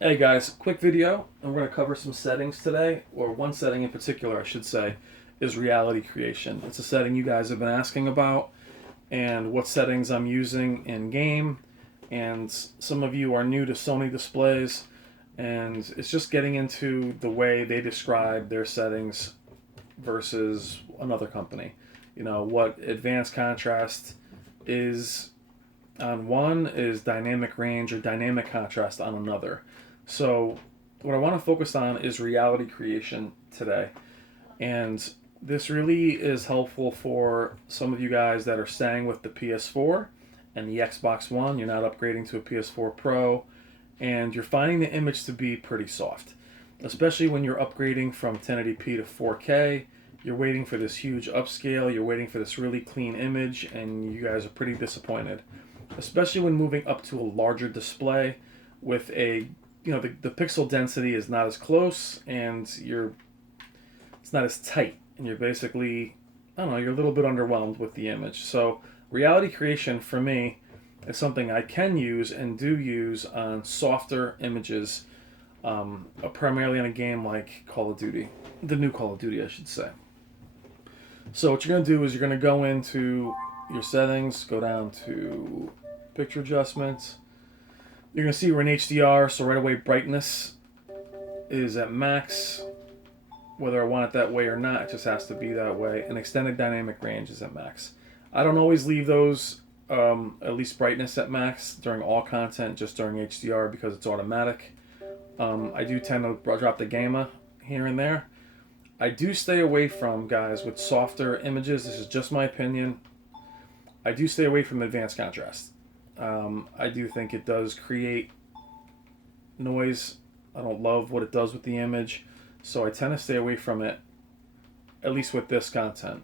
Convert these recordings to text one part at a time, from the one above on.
Hey guys, quick video. And we're going to cover some settings today, or one setting in particular, I should say, is reality creation. It's a setting you guys have been asking about, and what settings I'm using in game. And some of you are new to Sony displays, and it's just getting into the way they describe their settings versus another company. You know, what advanced contrast is on one is dynamic range or dynamic contrast on another. So, what I want to focus on is reality creation today. And this really is helpful for some of you guys that are staying with the PS4 and the Xbox One. You're not upgrading to a PS4 Pro, and you're finding the image to be pretty soft, especially when you're upgrading from 1080p to 4K. You're waiting for this huge upscale, you're waiting for this really clean image, and you guys are pretty disappointed, especially when moving up to a larger display with a the pixel density is not as close, and it's not as tight, and you're basically, I don't know, you're a little bit underwhelmed with the image. So reality creation for me is something I can use and do use on softer images, primarily in a game like Call of Duty, the new Call of Duty I should say. So what you're going to do is you're going to go into your settings, go down to picture adjustments. You're going to see we're in HDR, so right away brightness is at max. Whether I want it that way or not, it just has to be that way. And extended dynamic range is at max. I don't always leave those, at least brightness at max during all content, just during HDR because it's automatic. I do tend to drop the gamma here and there. I do stay away from, guys, with softer images. This is just my opinion. I do stay away from advanced contrast. I do think it does create noise. I don't love what it does with the image, so I tend to stay away from it, at least with this content.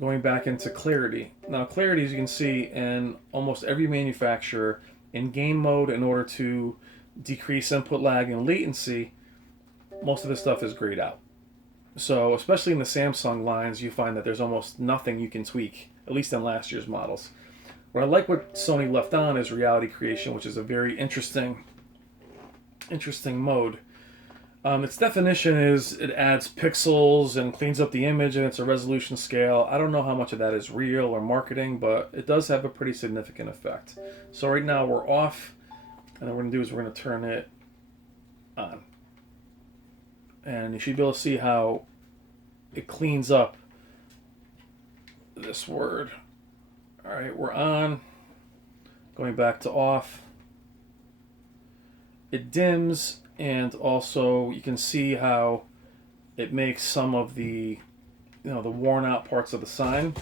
Going back into clarity. Now, clarity, as you can see, in almost every manufacturer, in game mode, in order to decrease input lag and latency, most of this stuff is grayed out. So, especially in the Samsung lines, you find that there's almost nothing you can tweak, at least in last year's models. What I like what Sony left on is reality creation, which is a very interesting mode. Its definition is it adds pixels and cleans up the image, and it's a resolution scale. I don't know how much of that is real or marketing, but it does have a pretty significant effect. So right now we're off, and then what we're going to do is we're going to turn it on. And you should be able to see how it cleans up this word. All right, we're on. Going back to off. It dims, and also you can see how it makes some of the the worn out parts of the sign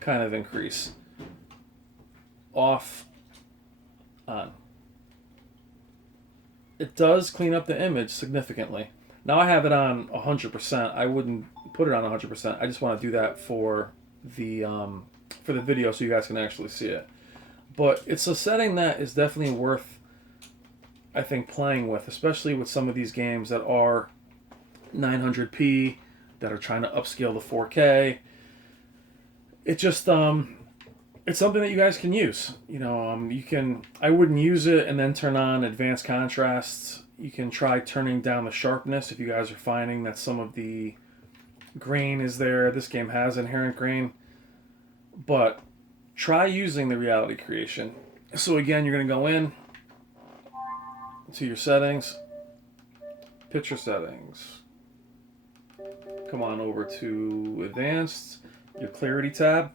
kind of increase. Off, on. It does clean up the image significantly. Now I have it on 100%. I wouldn't put it on 100%. I just want to do that for the video so you guys can actually see it. But it's a setting that is definitely worth, I think, playing with, especially with some of these games that are 900p, that are trying to upscale to 4K. It just it's something that you guys can use. You can. I wouldn't use it and then turn on advanced contrast. You can try turning down the sharpness if you guys are finding that some of the grain is there. This game has inherent grain, but try using the reality creation. So again, you're going to go in to your settings, picture settings. Come on over to advanced, your clarity tab,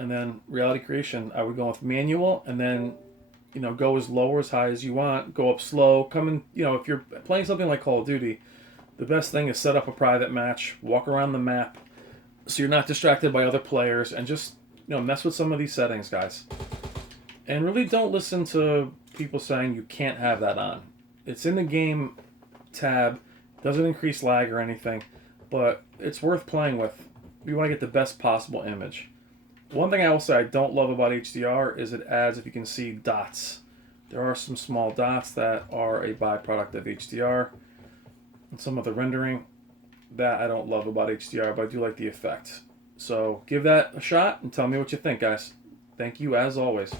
and then reality creation. I would go with manual, and then go as low or as high as you want. Go up slow. Come in. If you're playing something like Call of Duty, the best thing is set up a private match, walk around the map, so you're not distracted by other players, and just mess with some of these settings, guys. And really don't listen to people saying you can't have that on. It's in the game tab, doesn't increase lag or anything, but it's worth playing with. You want to get the best possible image. One thing I will say I don't love about HDR is it adds, if you can see, dots. There are some small dots that are a byproduct of HDR. And some of the rendering, that I don't love about HDR, but I do like the effect. So give that a shot and tell me what you think, guys. Thank you as always.